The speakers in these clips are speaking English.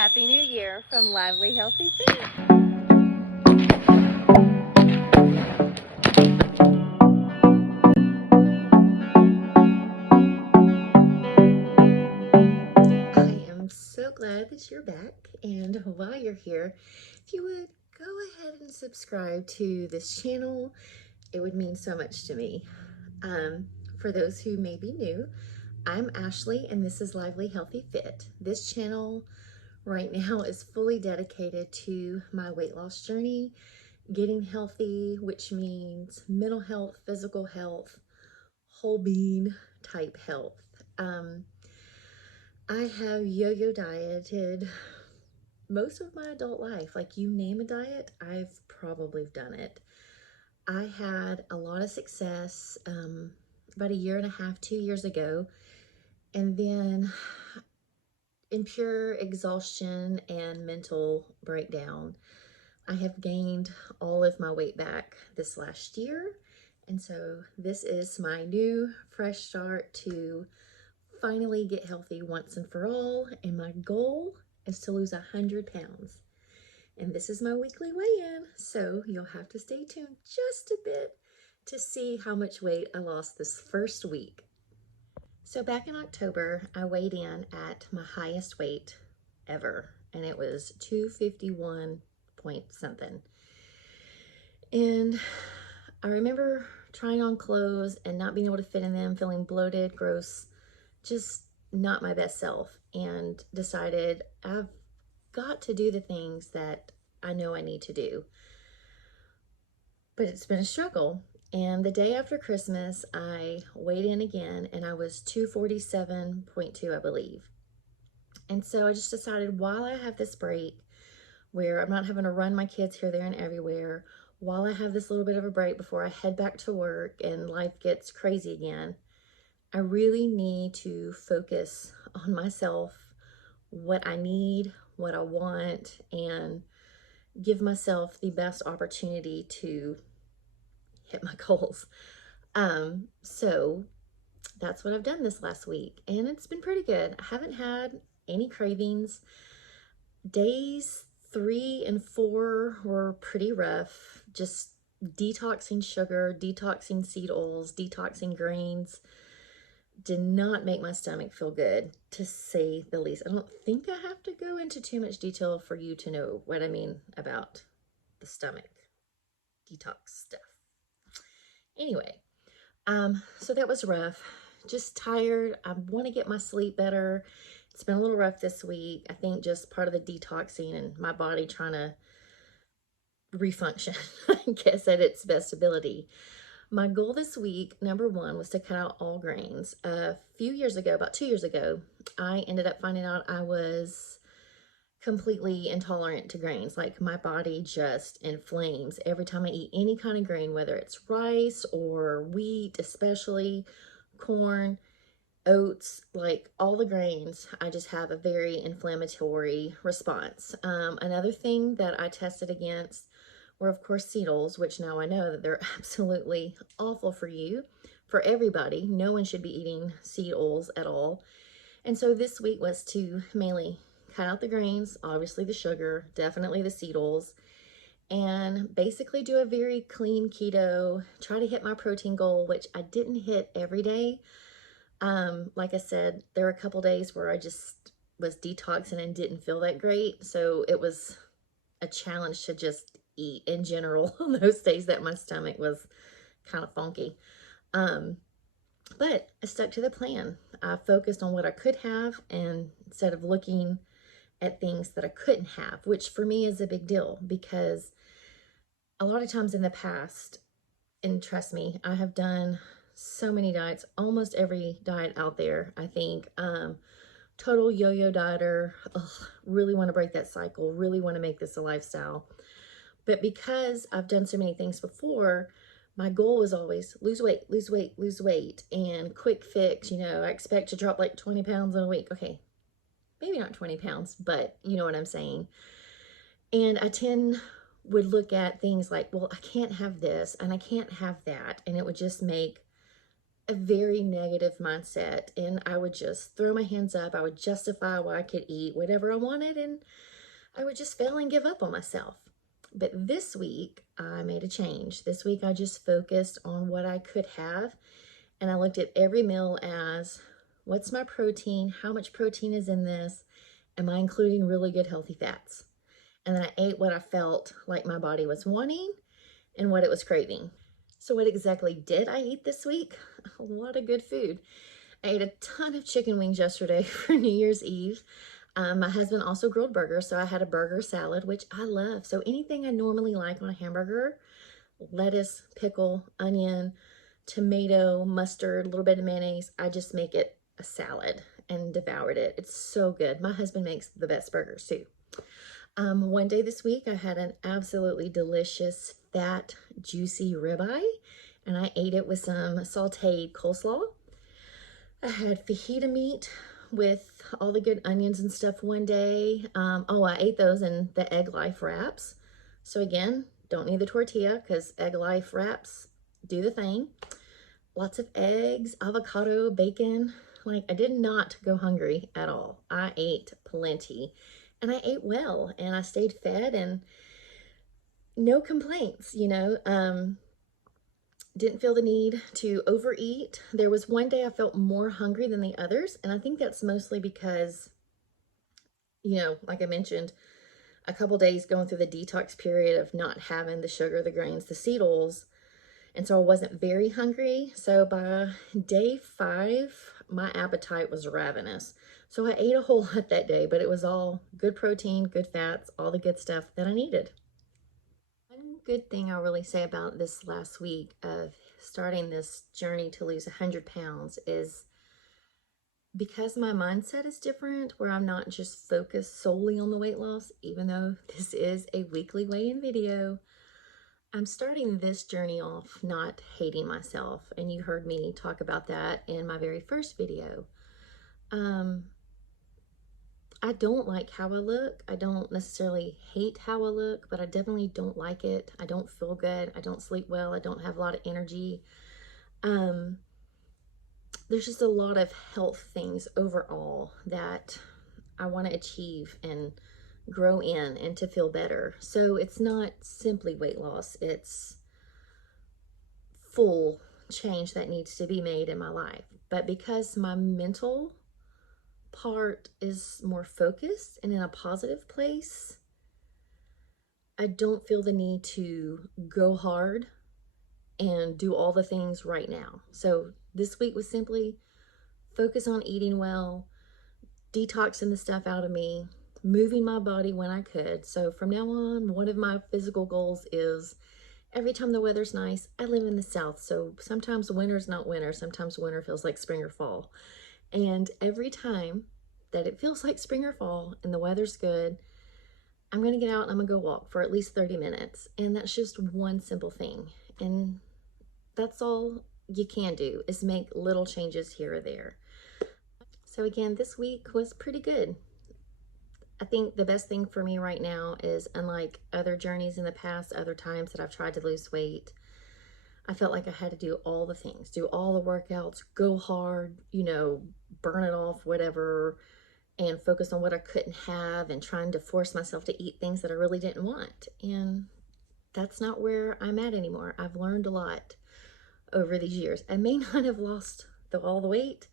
Happy New Year from Lively Healthy Fit. I am so glad that you're back, and while you're here, if you would go ahead and subscribe to this channel, it would mean so much to me. For those who may be new, I'm Ashley and this is Lively Healthy Fit. This channel right now is fully dedicated to my weight loss journey, getting healthy, which means mental health, physical health, whole being type health. I have yo-yo dieted most of my adult life. Like, you name a diet, I've probably done it. I had a lot of success about a year and a half, 2 years ago. And then in pure exhaustion and mental breakdown, I have gained all of my weight back this last year. And so this is my new fresh start to finally get healthy once and for all. And my goal is to lose 100 pounds. And this is my weekly weigh-in, so you'll have to stay tuned just a bit to see how much weight I lost this first week. So back in October, I weighed in at my highest weight ever, and it was 251 point something. And I remember trying on clothes and not being able to fit in them, feeling bloated, gross, just not my best self, and decided I've got to do the things that I know I need to do. But it's been a struggle. And the day after Christmas, I weighed in again and I was 247.2, I believe. And so I just decided, while I have this break where I'm not having to run my kids here, there, and everywhere, while I have this little bit of a break before I head back to work and life gets crazy again, I really need to focus on myself, what I need, what I want, and give myself the best opportunity to hit my goals. So that's what I've done this last week, and it's been pretty good. I haven't had any cravings. Days 3 and 4 were pretty rough, just detoxing sugar, detoxing seed oils, detoxing grains. Did not make my stomach feel good, to say the least. I don't think I have to go into too much detail for you to know what I mean about the stomach detox stuff. Anyway, so that was rough. Just tired. I want to get my sleep better. It's been a little rough this week. I think just part of the detoxing and my body trying to refunction, I guess, at its best ability. My goal this week, number one, was to cut out all grains. A few years ago, about 2 years ago, I ended up finding out I was completely intolerant to grains. Like, my body just inflames every time I eat any kind of grain, whether it's rice or wheat, especially corn, oats, like all the grains. I just have a very inflammatory response. Another thing that I tested against were, of course, seed oils, which now I know that they're absolutely awful for you, for everybody. No one should be eating seed oils at all. And so this week was to mainly cut out the grains, obviously the sugar, definitely the seed oils, and basically do a very clean keto, try to hit my protein goal, which I didn't hit every day. Like I said, there were a couple days where I just was detoxing and didn't feel that great. So it was a challenge to just eat in general on those days that my stomach was kind of funky. But I stuck to the plan. I focused on what I could have, and instead of looking at things that I couldn't have, which for me is a big deal, because a lot of times in the past, and trust me, I have done so many diets, almost every diet out there, I think. Total yo-yo dieter. Ugh, really want to break that cycle, really want to make this a lifestyle. But because I've done so many things before, my goal was always lose weight, lose weight, lose weight, and quick fix. I expect to drop like 20 pounds in a week. Okay, maybe not 20 pounds, but you know what I'm saying. And I would look at things like, well, I can't have this and I can't have that, and it would just make a very negative mindset, and I would just throw my hands up. I would justify why I could eat whatever I wanted, and I would just fail and give up on myself. But this week, I made a change. This week, I just focused on what I could have, and I looked at every meal as, what's my protein? How much protein is in this? Am I including really good healthy fats? And then I ate what I felt like my body was wanting and what it was craving. So what exactly did I eat this week? A lot of good food. I ate a ton of chicken wings yesterday for New Year's Eve. My husband also grilled burgers, so I had a burger salad, which I love. So anything I normally like on a hamburger, lettuce, pickle, onion, tomato, mustard, a little bit of mayonnaise, I just make it a salad and devoured it. It's so good. My husband makes the best burgers too. One day this week, I had an absolutely delicious, fat, juicy ribeye, and I ate it with some sauteed coleslaw. I had fajita meat with all the good onions and stuff one day. I ate those in the Egg Life wraps. So again, don't need the tortilla because Egg Life wraps do the thing. Lots of eggs, avocado, bacon. Like, I did not go hungry at all. I ate plenty and I ate well and I stayed fed and no complaints, didn't feel the need to overeat. There was one day I felt more hungry than the others, and I think that's mostly because, like I mentioned, a couple days going through the detox period of not having the sugar, the grains, the seed oils, and so I wasn't very hungry. So by day 5, my appetite was ravenous. So I ate a whole lot that day, but it was all good protein, good fats, all the good stuff that I needed. One good thing I'll really say about this last week of starting this journey to lose 100 pounds is because my mindset is different, where I'm not just focused solely on the weight loss, even though this is a weekly weigh-in video. I'm starting this journey off not hating myself, and you heard me talk about that in my very first video. I don't like how I look. I don't necessarily hate how I look, but I definitely don't like it. I don't feel good. I don't sleep well. I don't have a lot of energy. There's just a lot of health things overall that I want to achieve and grow in and to feel better. So it's not simply weight loss. It's full change that needs to be made in my life. But because my mental part is more focused and in a positive place, I don't feel the need to go hard and do all the things right now. So this week was simply focus on eating well, detoxing the stuff out of me, moving my body when I could. So from now on, one of my physical goals is every time the weather's nice, I live in the South, so sometimes winter's not winter. Sometimes winter feels like spring or fall. And every time that it feels like spring or fall and the weather's good, I'm going to get out and I'm going to go walk for at least 30 minutes. And that's just one simple thing. And that's all you can do, is make little changes here or there. So again, this week was pretty good. I think the best thing for me right now is, unlike other journeys in the past, other times that I've tried to lose weight, I felt like I had to do all the things, do all the workouts, go hard, burn it off, whatever, and focus on what I couldn't have and trying to force myself to eat things that I really didn't want. And that's not where I'm at anymore. I've learned a lot over these years. I may not have lost all the weight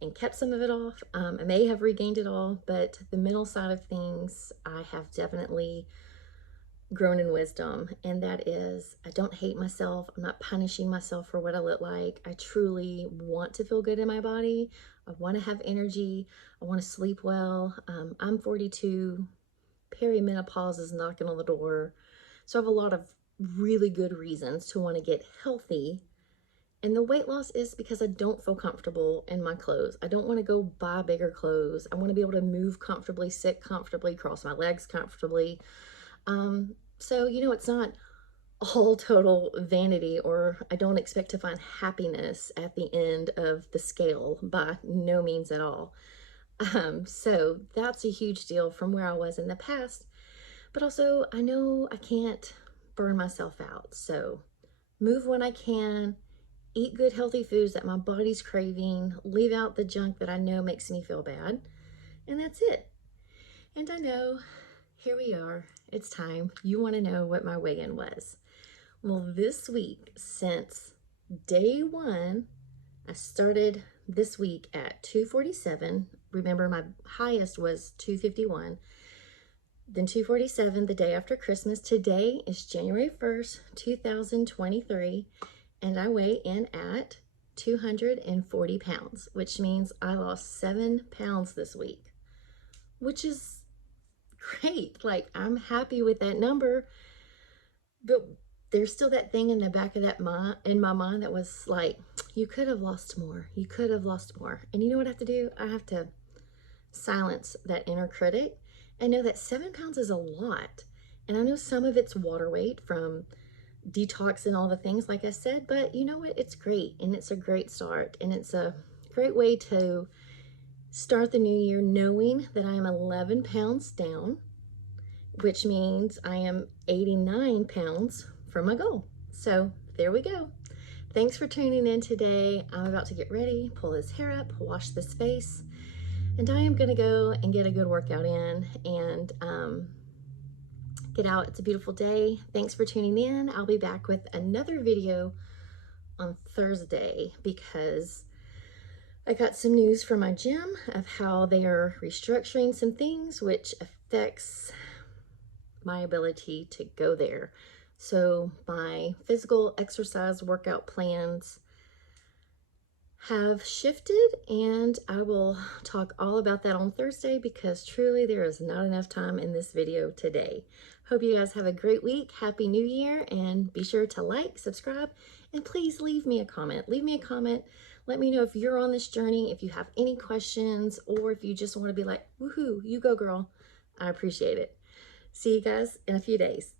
and kept some of it off. I may have regained it all, but the mental side of things, I have definitely grown in wisdom, and that is, I don't hate myself. I'm not punishing myself for what I look like. I truly want to feel good in my body. I want to have energy. I want to sleep well. I'm 42. Perimenopause is knocking on the door. So I have a lot of really good reasons to want to get healthy. And the weight loss is because I don't feel comfortable in my clothes. I don't want to go buy bigger clothes. I want to be able to move comfortably, sit comfortably, cross my legs comfortably. So, it's not all total vanity, or I don't expect to find happiness at the end of the scale, by no means at all. So that's a huge deal from where I was in the past. But also, I know I can't burn myself out. So move when I can, eat good, healthy foods that my body's craving, leave out the junk that I know makes me feel bad, and that's it. And I know, here we are, it's time. You want to know what my weigh-in was. Well, this week, since day one, I started this week at 247. Remember, my highest was 251. Then 247 the day after Christmas. Today is January 1st, 2023, and I weigh in at 240 pounds, which means I lost 7 pounds this week, which is great. Like, I'm happy with that number, but there's still that thing in the back of in my mind that was like, you could have lost more. You could have lost more. And you know what I have to do? I have to silence that inner critic and know that 7 pounds is a lot. And I know some of it's water weight from detox and all the things, like I said, but you know what? It's great. And it's a great start. And it's a great way to start the new year knowing that I am 11 pounds down, which means I am 89 pounds from my goal. So there we go. Thanks for tuning in today. I'm about to get ready, pull this hair up, wash this face, and I am gonna go and get a good workout in and get out. It's a beautiful day. Thanks for tuning in. I'll be back with another video on Thursday because I got some news from my gym of how they are restructuring some things which affects my ability to go there. So my physical exercise workout plans have shifted, and I will talk all about that on Thursday because truly there is not enough time in this video today. Hope you guys have a great week. Happy New Year, and be sure to like, subscribe, and please leave me a comment. Leave me a comment. Let me know if you're on this journey, if you have any questions, or if you just want to be like, woohoo, you go girl. I appreciate it. See you guys in a few days.